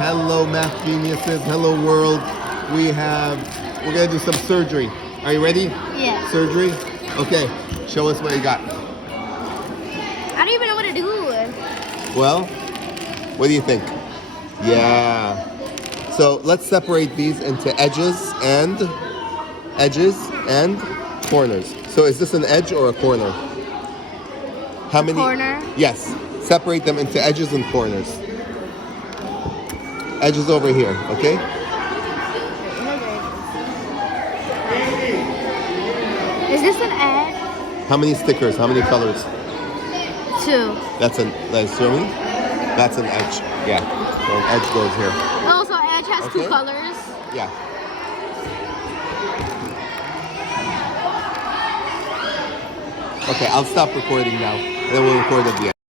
Hello, math geniuses. Hello, world. We're gonna do some surgery. Are you ready? Yeah. Surgery? Okay, show us what you got. I don't even know what to do. Well, what do you think? Yeah. So let's separate these into edges and corners. So is this an edge or a corner? How many? Corner? Yes. Separate them into edges and corners. Edges over here, okay? Is this an edge? How many stickers? How many colors? 2. That's show me. That's an edge. Yeah. So an edge goes here. Oh, so edge has Okay. 2 colors? Yeah. Okay, I'll stop recording now, and then we'll record at the end.